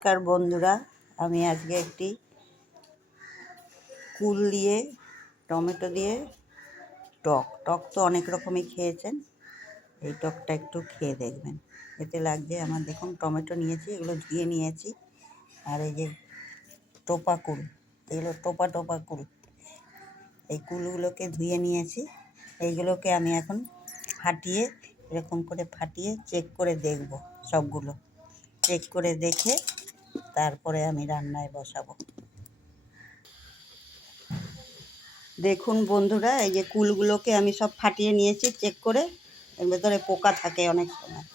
নমস্কার বন্ধুরা, আমি আজকে একটি কুল দিয়ে টমেটো দিয়ে টক তো অনেক রকমই খেয়েছেন। এই টকটা একটু খেয়ে দেখবেন। এতে লাগছে আমার, দেখুন টমেটো নিয়েছি, এগুলো ধুয়ে নিয়েছি। আর এই যে টোপা কুল, এগুলো টোপা কুল, এই কুলগুলোকে ধুয়ে নিয়েছি। এইগুলোকে আমি এখন ফাটিয়ে, এরকম করে ফাটিয়ে চেক করে দেখব। সবগুলো চেক করে দেখে তারপরে আমি রান্নায় বসাবো। দেখুন বন্ধুরা, এই যে কুলগুলোকে আমি সব ফাটিয়ে নিয়েছি চেক করে। এর ভেতরে পোকা থাকে অনেক সময়।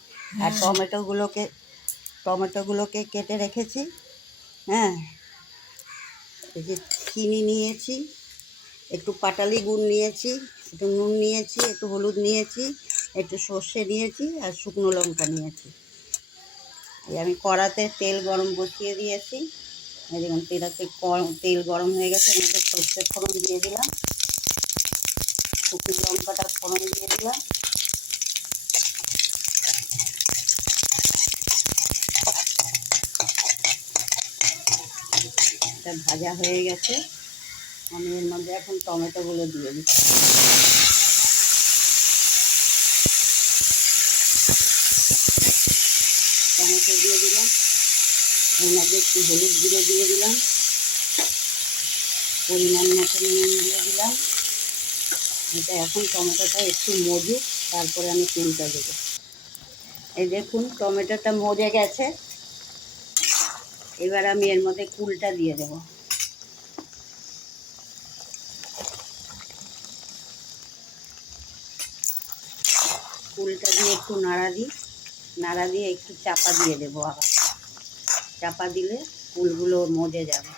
আর টমেটোগুলোকে কেটে রেখেছি। হ্যাঁ, এই যে চিনি নিয়েছি, একটু পাটালি গুড় নিয়েছি, একটু নুন নিয়েছি, একটু হলুদ নিয়েছি, একটু সর্ষে নিয়েছি, আর শুকনো লঙ্কা নিয়েছি। এই আমি কড়াতে তেল গরম বসিয়ে দিয়েছি। এই দেখুন তেল গরম হয়ে গেছে। এর মধ্যে সর্ষে ফোড়ন দিয়ে দিলাম, শুকনো লঙ্কাটা ফোড়ন দিয়ে দিলাম। এটা ভাজা হয়ে গেছে। আমি এর মধ্যে এখন টমেটোগুলো দিয়ে দিচ্ছি। টমেটো দিয়ে দিলাম, এর মধ্যে একটু হলুদ গুঁড়ো দিয়ে দিলাম, পরিমাণ মতো নুন দিয়ে দিলাম। এটা এখন টমেটোটা একটু মজুক, তারপরে আমি কুলটা দেবো। এই দেখুন টমেটোটা মজে গেছে। এবার আমি এর মধ্যে কুলটা দিয়ে দেবো। কুলটা দিয়ে একটু নাড়া দিয়ে একটু চাপা দিয়ে দেবো। আবার চাপা দিলে কুলগুলো মজে যাবে।